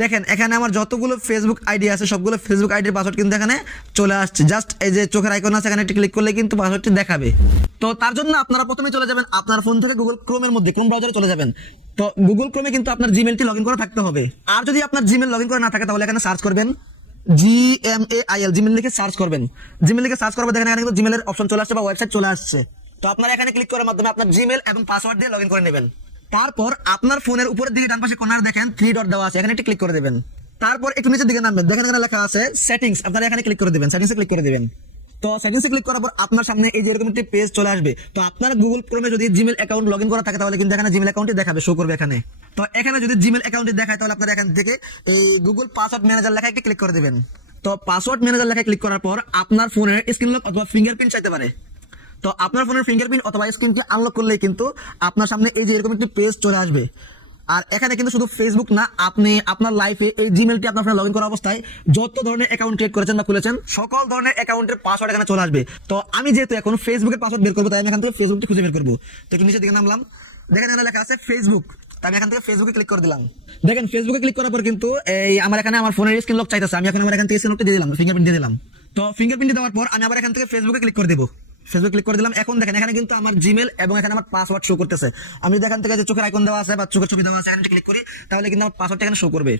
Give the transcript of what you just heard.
দেখেন এখানে আমার যতগুলো ফেসবুক আইডি আছে সবগুলো ফেসবুক আইডির পাসওয়ার্ড কিন্তু এখানে চলে আসছে। জাস্ট এই যে চোখের আইকন আছে এখানে ক্লিক করলে কিন্তু পাসওয়ার্ডটি দেখাবে। তো তার জন্য আপনারা প্রথমে চলে যাবেন আপনার ফোন থেকে গুগল ক্রোমের মধ্যে, ক্রোম ব্রাউজারে চলে যাবেন। তো গুগল ক্রোমে কিন্তু আপনার জিমেলটি লগইন করা থাকতে হবে। আর যদি আপনার জিমেল লগইন করা না থাকে তাহলে এখানে সার্চ করবেন GMAIL, জিমেল লিখে সার্চ করবেন। জিমেল লিখে সার্চ করবেন, দেখেন এখানে কিন্তু জিমেলের অপশন চলে আসছে বা ওয়েবসাইট চলে আসছে। তো আপনারা এখানে ক্লিক করার মাধ্যমে আপনার জিমেল এবং পাসওয়ার্ড দিয়ে লগইন করে নেবেন। তারপর আপনার ফোনের উপরের দিকে ডান পাশে কোণায় দেখেন 3 ডট দেওয়া আছে, এখানে একটু ক্লিক করে দেবেন। তারপর একটু নিচের দিকে নামবেন, দেখেন এখানে লেখা আছে সেটিংস, আপনারা এখানে ক্লিক করে দিবেন, সেটিংসে ক্লিক করে দিবেন। তো সেটিংসে ক্লিক করার পর আপনার সামনে এই যে এরকম একটি পেজ চলে আসবে। তো আপনার গুগল ক্রোমে যদি জিমেল অ্যাকাউন্ট লগইন করা থাকে তাহলে কিন্তু এখানে জিমেল অ্যাকাউন্টটি দেখাবে, শো করবে এখানে। তো এখানে যদি জিমেল অ্যাকাউন্টটি দেখায় তাহলে আপনারা এখান থেকে এই গুগল পাসওয়ার্ড ম্যানেজার লেখা একটি ক্লিক করে দিবেন। তো পাসওয়ার্ড ম্যানেজার লেখা ক্লিক করার পর আপনার ফোনের স্ক্রিন লক অথবা ফিঙ্গারপ্রিন্ট চাইতে পারে। তো আপনার ফোনের ফিঙ্গারপ্রিন্ট অথবা স্ক্রিনটি আনলক করলেই কিন্তু আপনার সামনে এই যে এরকম একটি পেজ চলে আসবে। আর এখানে কিন্তু শুধু ফেসবুক না, আপনি আপনার লাইফে এই জিমেলটি আপনার ফোনে লগইন করা অবস্থায় যত ধরনের অ্যাকাউন্ট ক্রিয়েট করেছেন বা খুলেছেন সকল ধরনের অ্যাকাউন্টের পাসওয়ার্ড এখানে চলে আসবে। তো আমি যেহেতু এখন ফেসবুকের পাসওয়ার্ড বের করবো তাই আমি এখান থেকে ফেসবুকটি খুঁজে বের করবো। তো একটু নিচের দিকে নামলাম, দেখেন এখানে লেখা আছে ফেসবুক। তো আমি এখান থেকে ফেসবুকে ক্লিক করে দিলাম। দেখেন ফেসবুকে ক্লিক করার পর কিন্তু এই আমার এখানে আমার ফোনের স্ক্রিন লক চাইতেছে, আমি এখন আমার এখান থেকে স্ক্রিন লকটা দিয়ে দিলাম, ফিঙ্গারপ্রিন্ট দিয়ে দিলাম। তো ফিঙ্গারপ্রিন্ট দেওয়ার পর আমি আবার এখান থেকে ফেসবুকে ক্লিক করে দেবো। ফেসবুক ক্লিক করে দিলাম। এখন দেখেন এখানে কিন্তু আমার জিমেল এবং এখানে আমার পাসওয়ার্ড শো করতেছে। আমি যদি এখান থেকে যে চোখের আইকন দেওয়া আছে বা চোখের ছবি দেওয়া আছে এখানে ক্লিক করি তাহলে কিন্তু আমার পাসওয়ার্ডটা এখানে শো করবে।